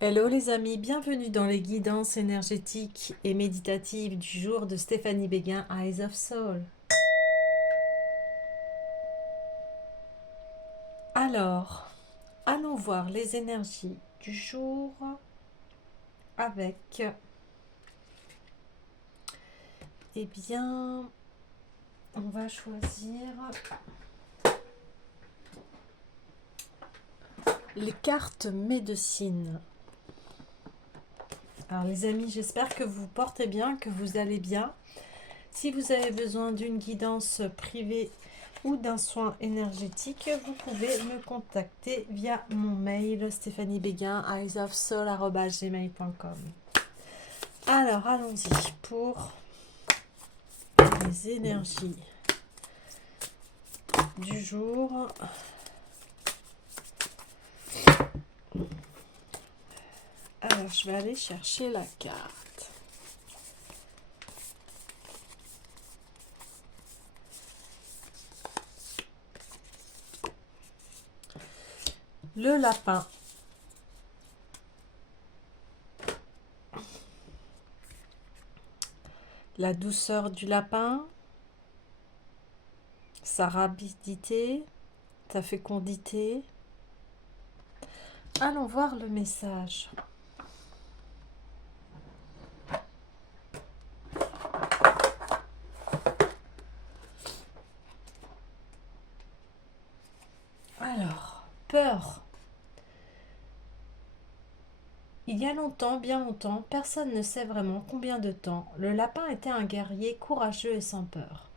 Hello les amis, bienvenue dans les guidances énergétiques et méditatives du jour de Stéphanie Béguin, Eyes of Soul. Alors, allons voir les énergies du jour avec, eh bien, on va choisir les cartes médecine. Alors les amis, j'espère que vous portez bien, que vous allez bien. Si vous avez besoin d'une guidance privée ou d'un soin énergétique, vous pouvez me contacter via mon mail stéphaniebeguin@eyesofsoul@gmail.com. Alors allons-y pour les énergies du jour. Alors je vais aller chercher la carte. Le lapin. La douceur du lapin, sa rapidité, sa fécondité. Allons voir le message. Alors, peur. Il y a longtemps, bien longtemps, personne ne sait vraiment combien de temps, le lapin était un guerrier courageux et sans peur.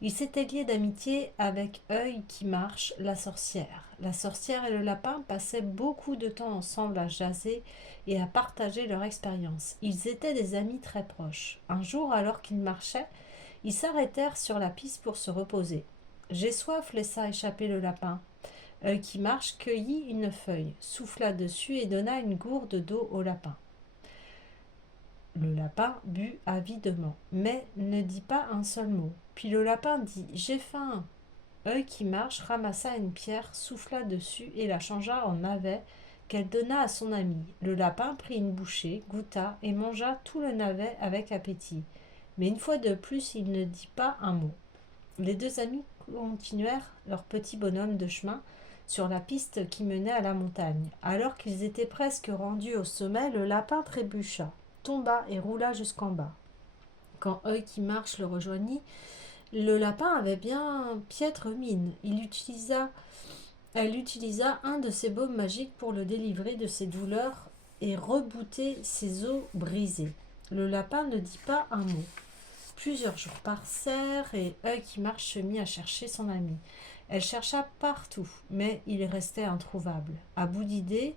Il s'était lié d'amitié avec Œil qui marche, la sorcière. La sorcière et le lapin passaient beaucoup de temps ensemble à jaser et à partager leur expérience. Ils étaient des amis très proches. Un jour, alors qu'ils marchaient, ils s'arrêtèrent sur la piste pour se reposer. J'ai soif, laissa échapper le lapin. Qui marche cueillit une feuille, souffla dessus et donna une gourde d'eau au lapin. Le lapin but avidement, mais ne dit pas un seul mot. Puis le lapin dit « J'ai faim !» Œil qui marche ramassa une pierre, souffla dessus et la changea en navet qu'elle donna à son ami. Le lapin prit une bouchée, goûta et mangea tout le navet avec appétit. Mais une fois de plus, il ne dit pas un mot. Les deux amis continuèrent leur petit bonhomme de chemin sur la piste qui menait à la montagne. Alors qu'ils étaient presque rendus au sommet, le lapin trébucha, tomba et roula jusqu'en bas. Quand Œil qui marche le rejoignit, le lapin avait bien piètre mine. Elle utilisa un de ses baumes magiques pour le délivrer de ses douleurs et rebouter ses os brisés. Le lapin ne dit pas un mot. Plusieurs jours passèrent et Œil qui marche se mit à chercher son ami. Elle chercha partout, mais il restait introuvable. À bout d'idées,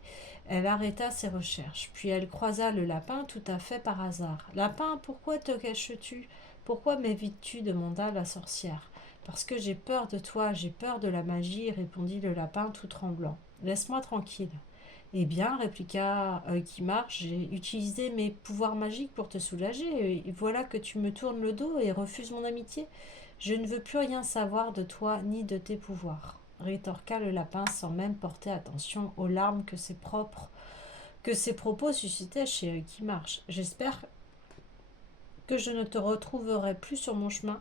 elle arrêta ses recherches. Puis elle croisa le lapin tout à fait par hasard. « Lapin, pourquoi te caches-tu? Pourquoi m'évites-tu » demanda la sorcière. « Parce que j'ai peur de toi, j'ai peur de la magie, » répondit le lapin tout tremblant. « Laisse-moi tranquille. » Eh bien, répliqua Œil qui marche, j'ai utilisé mes pouvoirs magiques pour te soulager, et voilà que tu me tournes le dos et refuses mon amitié. Je ne veux plus rien savoir de toi ni de tes pouvoirs, rétorqua le lapin sans même porter attention aux larmes que ses propos suscitaient chez Œil qui marche. J'espère que je ne te retrouverai plus sur mon chemin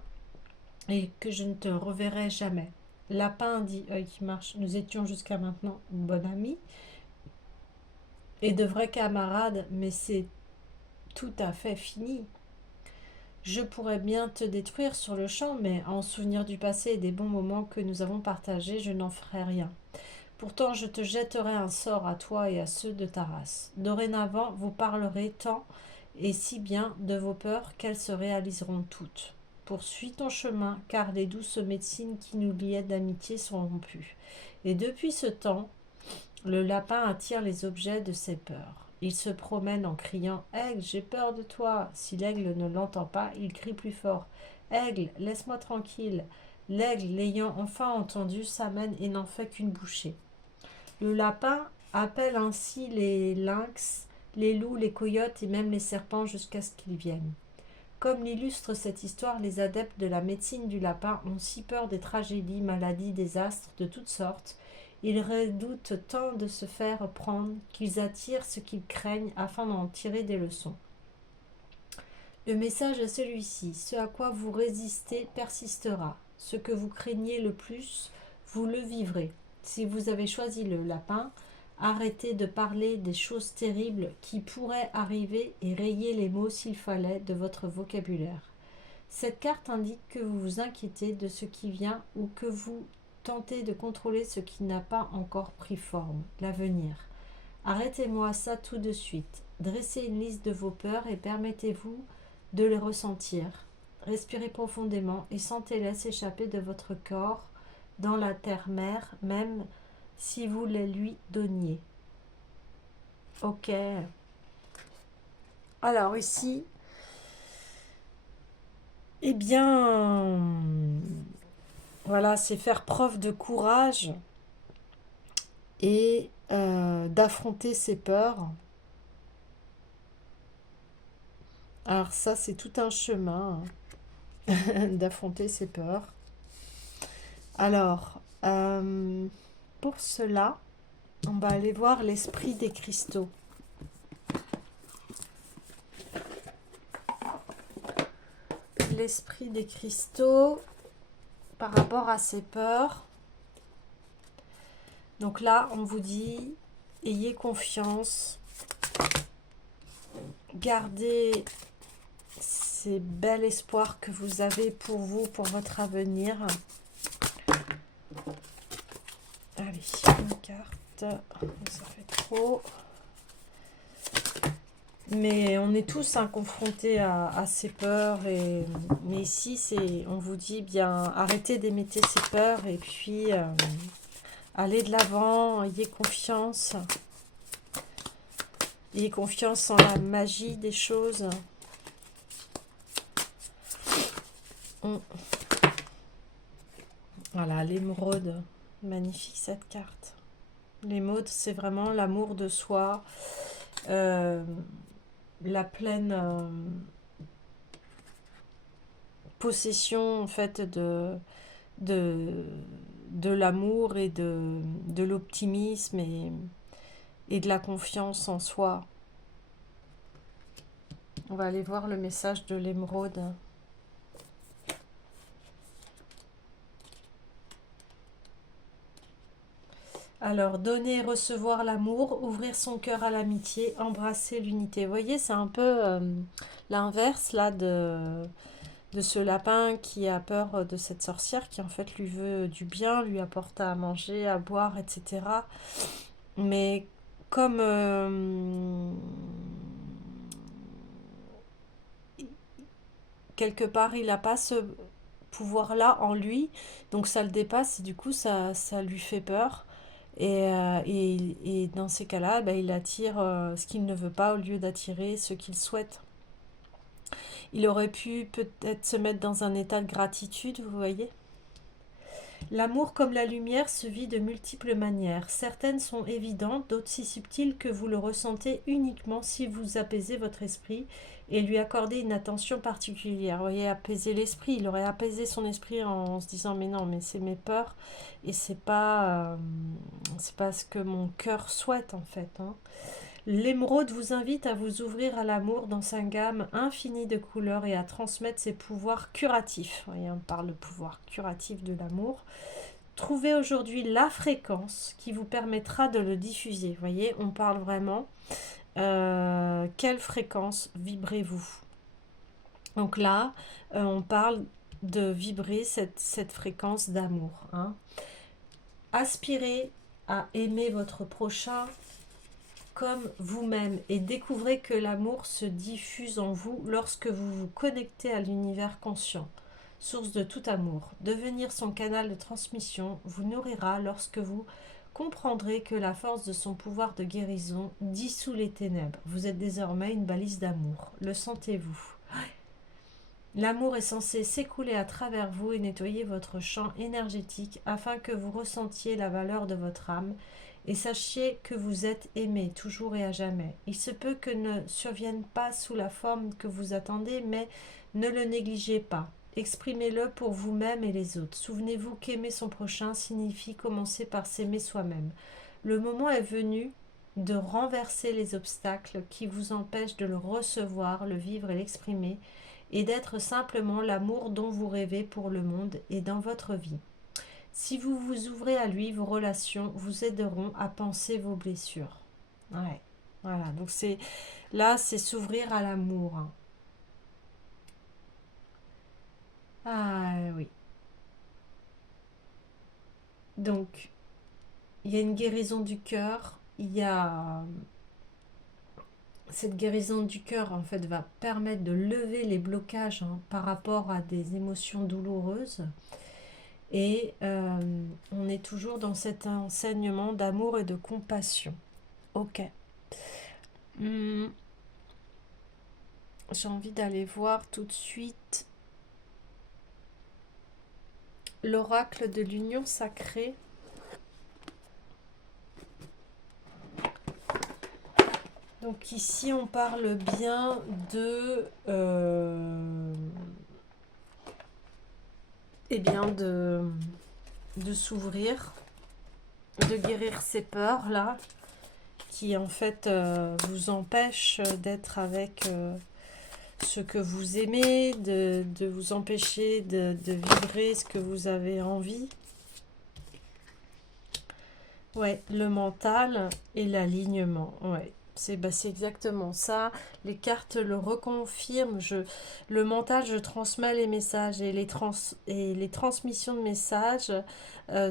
et que je ne te reverrai jamais. Lapin, dit Œil qui marche, nous étions jusqu'à maintenant bon amis et de vrais camarades, mais c'est tout à fait fini. Je pourrais bien te détruire sur le champ, mais en souvenir du passé et des bons moments que nous avons partagés, je n'en ferai rien. Pourtant, je te jetterai un sort à toi et à ceux de ta race. Dorénavant, vous parlerez tant et si bien de vos peurs qu'elles se réaliseront toutes. Poursuis ton chemin, car les douces médecines qui nous liaient d'amitié sont rompues. Et depuis ce temps, le lapin attire les objets de ses peurs. Il se promène en criant « Aigle, j'ai peur de toi !» Si l'aigle ne l'entend pas, il crie plus fort « Aigle, laisse-moi tranquille !» L'aigle, l'ayant enfin entendu, s'amène et n'en fait qu'une bouchée. Le lapin appelle ainsi les lynx, les loups, les coyotes et même les serpents jusqu'à ce qu'ils viennent. Comme l'illustre cette histoire, les adeptes de la médecine du lapin ont si peur des tragédies, maladies, désastres de toutes sortes. Ils redoutent tant de se faire prendre qu'ils attirent ce qu'ils craignent afin d'en tirer des leçons. Le message est celui-ci: ce à quoi vous résistez persistera. Ce que vous craignez le plus, vous le vivrez. Si vous avez choisi le lapin, arrêtez de parler des choses terribles qui pourraient arriver et rayez les mots s'il fallait de votre vocabulaire. Cette carte indique que vous vous inquiétez de ce qui vient ou que vous tentez de contrôler ce qui n'a pas encore pris forme, l'avenir. Arrêtez-moi ça tout de suite. Dressez une liste de vos peurs et permettez-vous de les ressentir. Respirez profondément et sentez-les s'échapper de votre corps dans la terre-mère, même si vous les lui donniez. Ok. Alors ici, eh bien, voilà, c'est faire preuve de courage et d'affronter ses peurs. Alors ça, c'est tout un chemin d'affronter ses peurs. Alors, pour cela, on va aller voir l'esprit des cristaux. L'esprit des cristaux par rapport à ses peurs. Donc là, on vous dit, ayez confiance, gardez ces bels espoirs que vous avez pour vous, pour votre avenir. Allez, une carte, ça fait trop. Mais on est tous confrontés à ces peurs. Mais ici, on vous dit bien, arrêtez d'émettre ces peurs et puis allez de l'avant, ayez confiance. Ayez confiance en la magie des choses. Voilà, l'émeraude. Magnifique cette carte. L'émeraude, c'est vraiment l'amour de soi. La pleine possession en fait de l'amour et de l'optimisme et de la confiance en soi. On va aller voir le message de l'émeraude. Alors, donner et recevoir l'amour, ouvrir son cœur à l'amitié, embrasser l'unité. Vous voyez, c'est un peu l'inverse là de ce lapin qui a peur de cette sorcière qui en fait lui veut du bien, lui apporte à manger, à boire, etc. Mais comme quelque part il n'a pas ce pouvoir-là en lui, donc ça le dépasse et du coup ça lui fait peur. Et dans ces cas-là, il attire ce qu'il ne veut pas au lieu d'attirer ce qu'il souhaite. Il aurait pu peut-être se mettre dans un état de gratitude, vous voyez. L'amour comme la lumière se vit de multiples manières. Certaines sont évidentes, d'autres si subtiles que vous le ressentez uniquement si vous apaisez votre esprit et lui accordez une attention particulière. Vous voyez, apaiser l'esprit. Il aurait apaisé son esprit en se disant mais non, mais c'est mes peurs et c'est pas ce que mon cœur souhaite en fait. L'émeraude vous invite à vous ouvrir à l'amour dans sa gamme infinie de couleurs et à transmettre ses pouvoirs curatifs. Vous voyez, on parle de pouvoir curatif de l'amour. Trouvez aujourd'hui la fréquence qui vous permettra de le diffuser. Vous voyez, on parle vraiment. Quelle fréquence vibrez-vous? Donc là, on parle de vibrer cette fréquence d'amour. Aspirez à aimer votre prochain comme vous-même et découvrez que l'amour se diffuse en vous lorsque vous vous connectez à l'univers conscient, source de tout amour. Devenir son canal de transmission vous nourrira lorsque vous comprendrez que la force de son pouvoir de guérison dissout les ténèbres. Vous êtes désormais une balise d'amour. Le sentez-vous? L'amour est censé s'écouler à travers vous et nettoyer votre champ énergétique afin que vous ressentiez la valeur de votre âme et sachiez que vous êtes aimé toujours et à jamais. Il se peut que ne survienne pas sous la forme que vous attendez, mais ne le négligez pas. Exprimez-le pour vous-même et les autres. Souvenez-vous qu'aimer son prochain signifie commencer par s'aimer soi-même. Le moment est venu de renverser les obstacles qui vous empêchent de le recevoir, le vivre et l'exprimer, et d'être simplement l'amour dont vous rêvez pour le monde et dans votre vie. Si vous vous ouvrez à lui, vos relations vous aideront à penser vos blessures. Ouais, voilà. Donc c'est s'ouvrir à l'amour, hein. Ah oui. Donc il y a une guérison du cœur. Il y a cette guérison du cœur en fait va permettre de lever les blocages, hein, par rapport à des émotions douloureuses. Et on est toujours dans cet enseignement d'amour et de compassion. Ok. Hum, j'ai envie d'aller voir tout de suite l'oracle de l'union sacrée. Donc ici on parle bien eh bien de s'ouvrir, de guérir ces peurs là qui en fait vous empêchent d'être avec ce que vous aimez, de vous empêcher de vibrer ce que vous avez envie. Ouais, le mental et l'alignement. Ouais, c'est exactement ça. Les cartes le reconfirment. Le mental, je transmets les messages et les transmissions de messages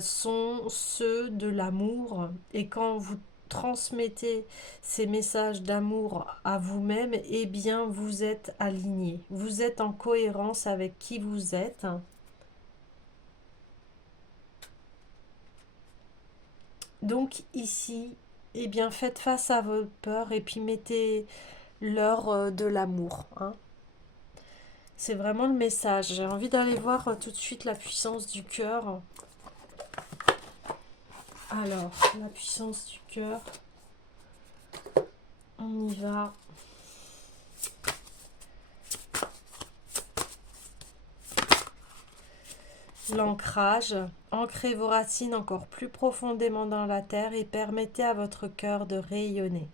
sont ceux de l'amour. Et quand vous transmettez ces messages d'amour à vous-même, eh bien, vous êtes aligné. Vous êtes en cohérence avec qui vous êtes. Donc ici, eh bien, faites face à vos peurs et puis mettez-leur de l'amour, hein. C'est vraiment le message. J'ai envie d'aller voir tout de suite la puissance du cœur. Alors, la puissance du cœur, on y va. L'ancrage. Ancrez vos racines encore plus profondément dans la terre et permettez à votre cœur de rayonner.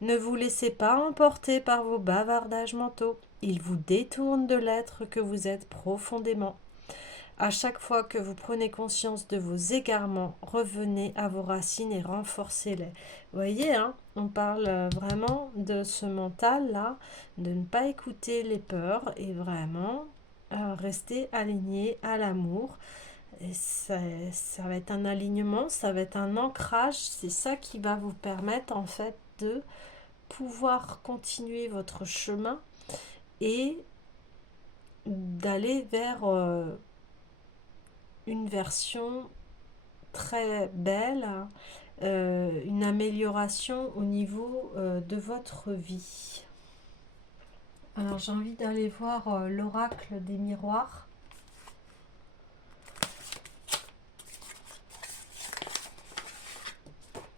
Ne vous laissez pas emporter par vos bavardages mentaux. Ils vous détournent de l'être que vous êtes profondément. À chaque fois que vous prenez conscience de vos égarements, revenez à vos racines et renforcez-les. Vous voyez, hein, on parle vraiment de ce mental-là, de ne pas écouter les peurs et vraiment rester aligné à l'amour. Et ça va être un alignement, ça va être un ancrage. C'est ça qui va vous permettre en fait de pouvoir continuer votre chemin et d'aller vers une version très belle, une amélioration au niveau de votre vie. Alors j'ai envie d'aller voir l'oracle des miroirs.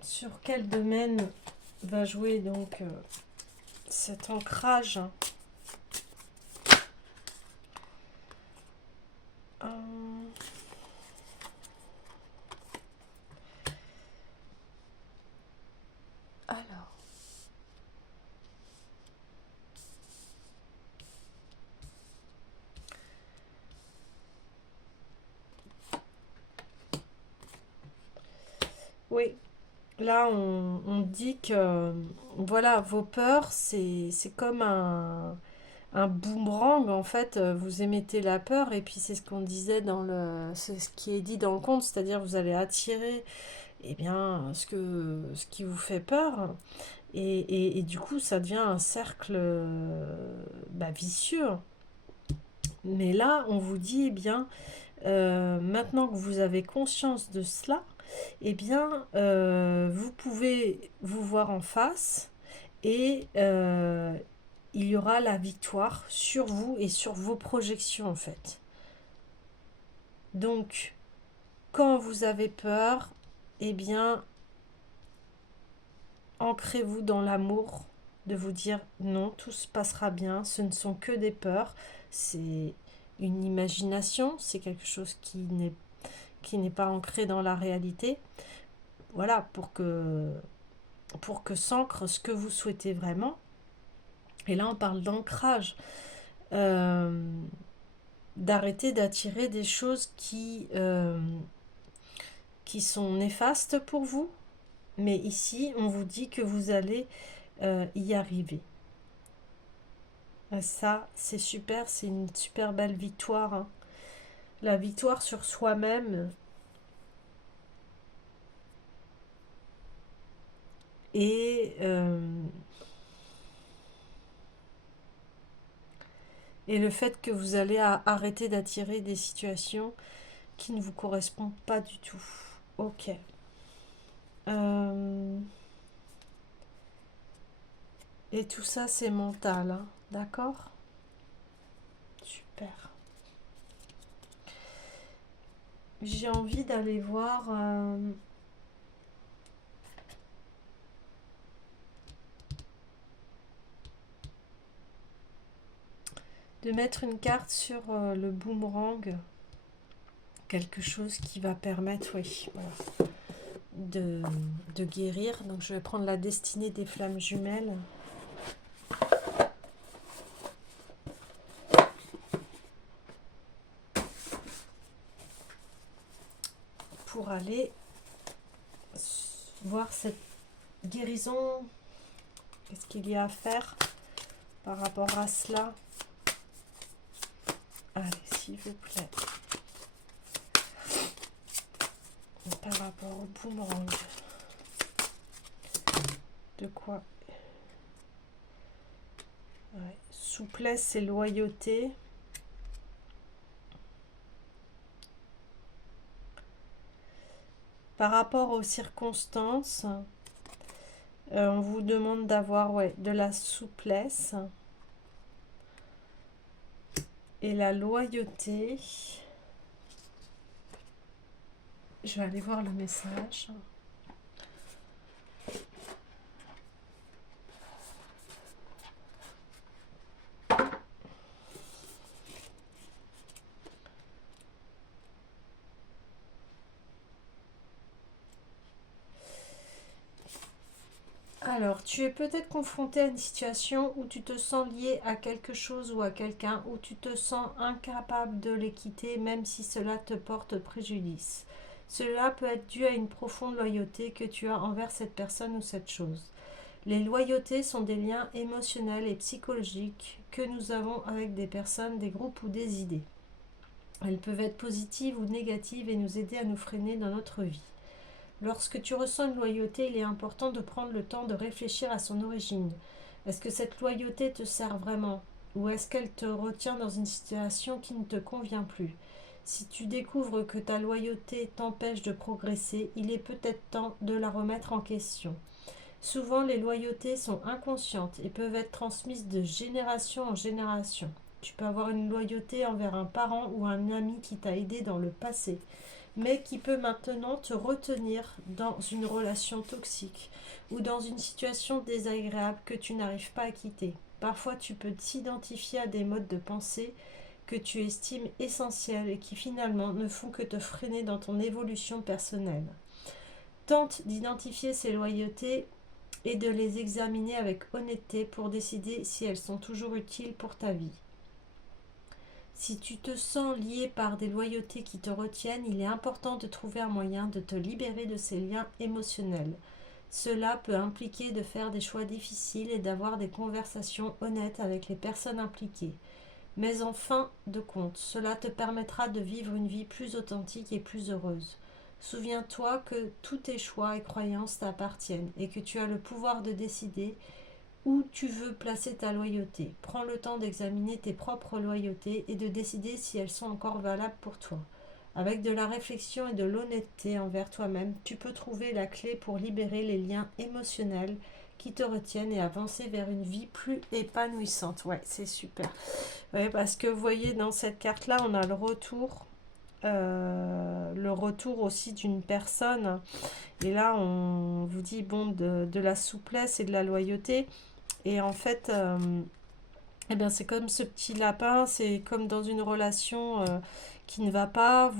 Sur quel domaine va jouer donc cet ancrage. Alors, oui, là on dit que voilà, vos peurs, c'est comme un boomerang en fait, vous émettez la peur et puis c'est ce qu'on disait c'est ce qui est dit dans le conte, c'est-à-dire vous allez attirer eh bien ce qui vous fait peur et du coup ça devient un cercle vicieux. Mais là on vous dit eh bien maintenant que vous avez conscience de cela, eh bien vous pouvez vous voir en face et il y aura la victoire sur vous et sur vos projections en fait. Donc, quand vous avez peur, eh bien, ancrez-vous dans l'amour de vous dire non, tout se passera bien, ce ne sont que des peurs, c'est une imagination, c'est quelque chose qui n'est pas ancré dans la réalité. Voilà, pour que s'ancre ce que vous souhaitez vraiment. Et là, on parle d'ancrage. Euh, D'arrêter d'attirer des choses qui sont néfastes pour vous. Mais ici, on vous dit que vous allez y arriver. Ça, c'est super, c'est une super belle victoire, hein. La victoire sur soi-même et, euh, et le fait que vous allez arrêter d'attirer des situations qui ne vous correspondent pas du tout. Ok. Euh, et tout ça, c'est mental, hein. D'accord? Super. J'ai envie d'aller voir... de mettre une carte sur le boomerang. Quelque chose qui va permettre, oui, voilà, de guérir. Donc je vais prendre la destinée des flammes jumelles. Pour aller voir cette guérison. Qu'est-ce qu'il y a à faire par rapport à cela? Allez, s'il vous plaît. Par rapport au boomerang. De quoi? Ouais. Souplesse et loyauté. Par rapport aux circonstances, on vous demande d'avoir de la souplesse et la loyauté. Je vais aller voir le message. Alors, tu es peut-être confronté à une situation où tu te sens lié à quelque chose ou à quelqu'un, où tu te sens incapable de les quitter, même si cela te porte préjudice. Cela peut être dû à une profonde loyauté que tu as envers cette personne ou cette chose. Les loyautés sont des liens émotionnels et psychologiques que nous avons avec des personnes, des groupes ou des idées. Elles peuvent être positives ou négatives et nous aider à nous freiner dans notre vie. Lorsque tu ressens une loyauté, il est important de prendre le temps de réfléchir à son origine. Est-ce que cette loyauté te sert vraiment? Ou est-ce qu'elle te retient dans une situation qui ne te convient plus? Si tu découvres que ta loyauté t'empêche de progresser, il est peut-être temps de la remettre en question. Souvent, les loyautés sont inconscientes et peuvent être transmises de génération en génération. Tu peux avoir une loyauté envers un parent ou un ami qui t'a aidé dans le passé, mais qui peut maintenant te retenir dans une relation toxique ou dans une situation désagréable que tu n'arrives pas à quitter. Parfois, tu peux t'identifier à des modes de pensée que tu estimes essentiels et qui finalement ne font que te freiner dans ton évolution personnelle. Tente d'identifier ces loyautés et de les examiner avec honnêteté pour décider si elles sont toujours utiles pour ta vie. Si tu te sens lié par des loyautés qui te retiennent, il est important de trouver un moyen de te libérer de ces liens émotionnels. Cela peut impliquer de faire des choix difficiles et d'avoir des conversations honnêtes avec les personnes impliquées. Mais en fin de compte, cela te permettra de vivre une vie plus authentique et plus heureuse. Souviens-toi que tous tes choix et croyances t'appartiennent et que tu as le pouvoir de décider où tu veux placer ta loyauté. Prends le temps d'examiner tes propres loyautés et de décider si elles sont encore valables pour toi. Avec de la réflexion et de l'honnêteté envers toi-même, tu peux trouver la clé pour libérer les liens émotionnels qui te retiennent et avancer vers une vie plus épanouissante. Ouais, c'est super. Ouais, parce que vous voyez, dans cette carte-là, on a le retour aussi d'une personne. Et là, on vous dit, bon, de la souplesse et de la loyauté. Et en fait, Eh bien, c'est comme ce petit lapin, c'est comme dans une relation qui ne va pas,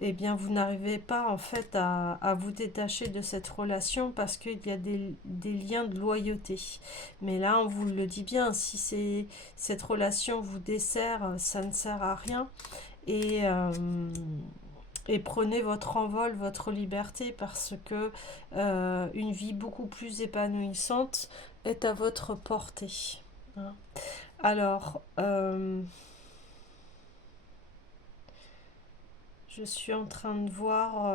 eh bien, vous n'arrivez pas en fait à vous détacher de cette relation parce qu'il y a des liens de loyauté. Mais là, on vous le dit bien, si cette relation vous dessert, ça ne sert à rien. Et, et prenez votre envol, votre liberté parce que une vie beaucoup plus épanouissante est à votre portée. Hein. Alors, je suis en train de voir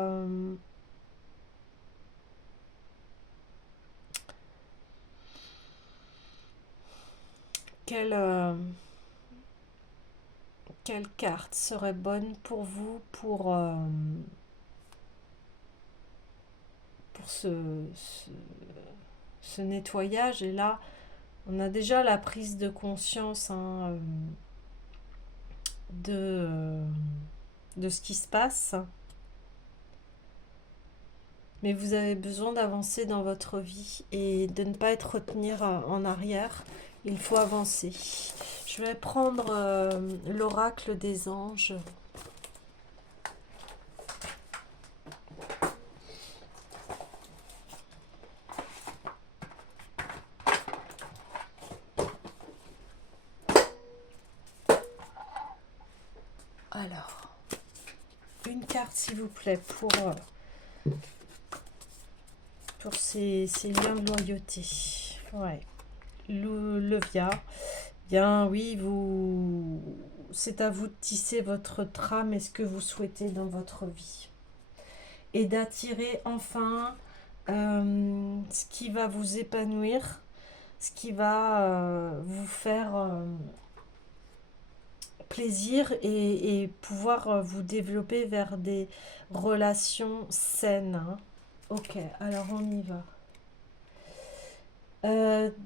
quelle, quelle carte serait bonne pour vous pour ce nettoyage. Et là, on a déjà la prise de conscience hein, de ce qui se passe. Mais vous avez besoin d'avancer dans votre vie et de ne pas être retenir en arrière. Il faut avancer. Je vais prendre l'oracle des anges. Alors, une carte s'il vous plaît pour ces liens de loyauté. Ouais. Le via. Bien, oui, c'est à vous de tisser votre trame et ce que vous souhaitez dans votre vie. Et d'attirer enfin ce qui va vous épanouir, ce qui va vous faire plaisir et pouvoir vous développer vers des relations saines. Hein. Ok, alors on y va.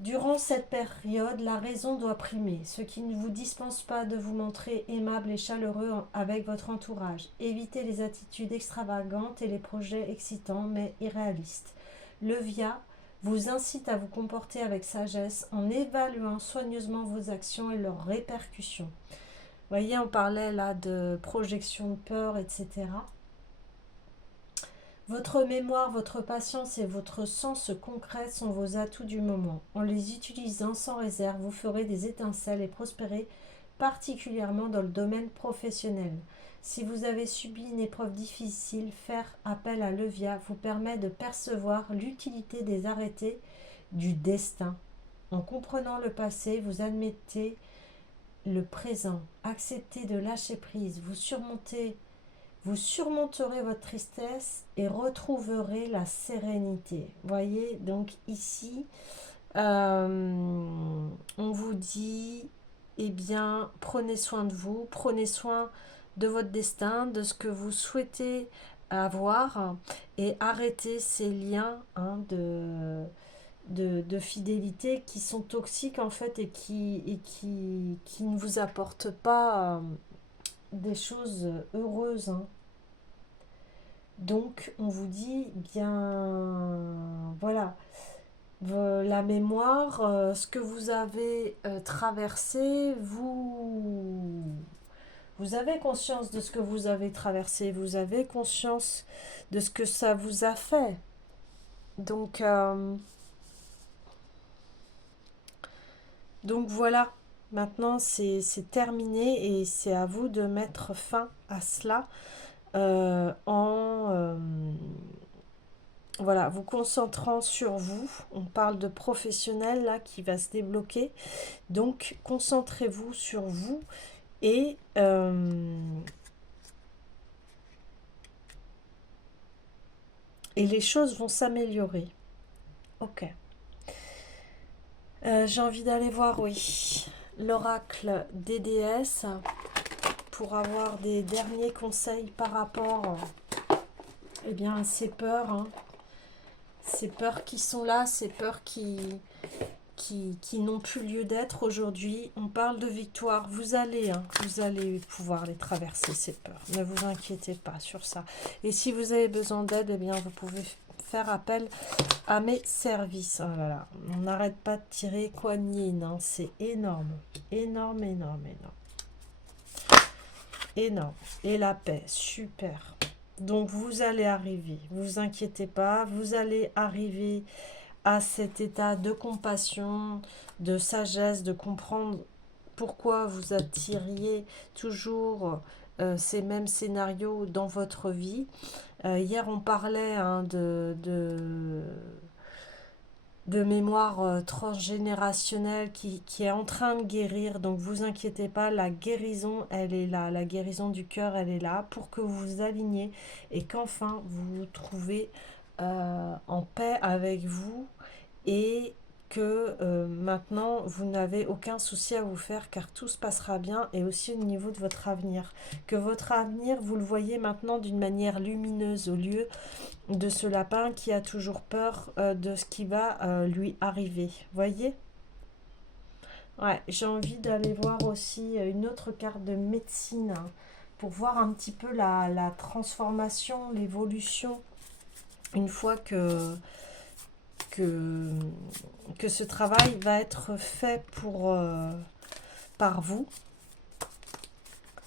Durant cette période, la raison doit primer, ce qui ne vous dispense pas de vous montrer aimable et chaleureux avec votre entourage. Évitez les attitudes extravagantes et les projets excitants mais irréalistes. Le via vous incite à vous comporter avec sagesse en évaluant soigneusement vos actions et leurs répercussions. Vous voyez, on parlait là de projection de peur, etc. Votre mémoire, votre patience et votre sens concret sont vos atouts du moment. En les utilisant sans réserve, vous ferez des étincelles et prospérer particulièrement dans le domaine professionnel. Si vous avez subi une épreuve difficile, faire appel à l'Evia vous permet de percevoir l'utilité des arrêtés du destin. En comprenant le passé, vous admettez le présent. Acceptez de lâcher prise. Vous surmonterez votre tristesse et retrouverez la sérénité. Voyez, donc ici, on vous dit, eh bien, prenez soin de vous, prenez soin de votre destin, de ce que vous souhaitez avoir et arrêtez ces liens hein, de fidélité qui sont toxiques en fait et qui ne vous apportent pas des choses heureuses. Hein. Donc, on vous dit, bien, voilà, la mémoire, ce que vous avez traversé, vous avez conscience de ce que vous avez traversé, vous avez conscience de ce que ça vous a fait. Donc voilà, maintenant c'est terminé et c'est à vous de mettre fin à cela voilà, vous concentrant sur vous. On parle de professionnel là qui va se débloquer. Donc concentrez-vous sur vous et les choses vont s'améliorer. Ok. J'ai envie d'aller voir, oui, l'oracle des déesses pour avoir des derniers conseils par rapport eh bien, à ces peurs. Hein. Ces peurs qui sont là, ces peurs qui n'ont plus lieu d'être aujourd'hui. On parle de victoire. Vous allez pouvoir les traverser, ces peurs. Ne vous inquiétez pas sur ça. Et si vous avez besoin d'aide, eh bien, vous pouvez faire appel à mes services. Oh là là, on n'arrête pas de tirer Kuan Yin, hein. C'est énorme. Énorme, énorme, énorme. Énorme. Et la paix, super. Donc vous allez arriver, vous inquiétez pas, vous allez arriver à cet état de compassion, de sagesse, de comprendre pourquoi vous attiriez toujours ces mêmes scénarios dans votre vie. Hier, on parlait hein, de mémoire transgénérationnelle qui est en train de guérir. Donc, vous inquiétez pas, la guérison, elle est là. La guérison du cœur, elle est là pour que vous vous aligniez et qu'enfin, vous vous trouvez en paix avec vous et que maintenant vous n'avez aucun souci à vous faire car tout se passera bien et aussi au niveau de votre avenir. Que votre avenir, vous le voyez maintenant d'une manière lumineuse au lieu de ce lapin qui a toujours peur de ce qui va lui arriver. Voyez? Ouais, j'ai envie d'aller voir aussi une autre carte de médecine hein, pour voir un petit peu la transformation, l'évolution une fois que, que ce travail va être fait par vous.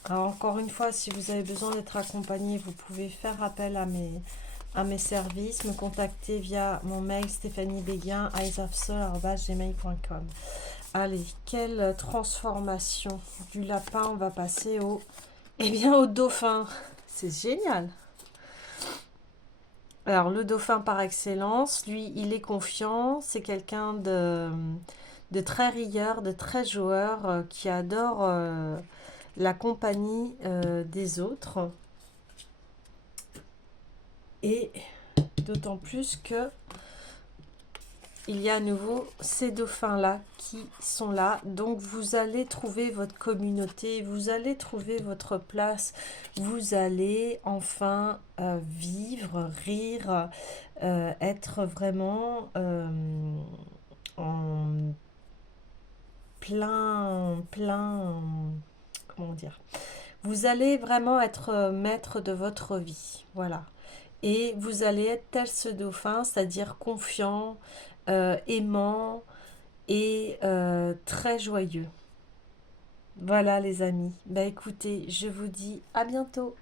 Alors encore une fois, si vous avez besoin d'être accompagné, vous pouvez faire appel à mes services, me contacter via mon mail stéphaniebeguin@eyesofsoul@gmail.com. Allez, quelle transformation du lapin, on va passer au dauphin. C'est génial. Alors, le dauphin par excellence, lui, il est confiant. C'est quelqu'un de très rieur, de très joueur, qui adore la compagnie des autres. Et d'autant plus que il y a à nouveau ces dauphins-là qui sont là. Donc, vous allez trouver votre communauté, vous allez trouver votre place, vous allez enfin vivre, rire, être vraiment en comment dire, vous allez vraiment être maître de votre vie, voilà. Et vous allez être tel ce dauphin, c'est-à-dire confiant, aimant et très joyeux. Voilà les amis. Bah écoutez, je vous dis à bientôt.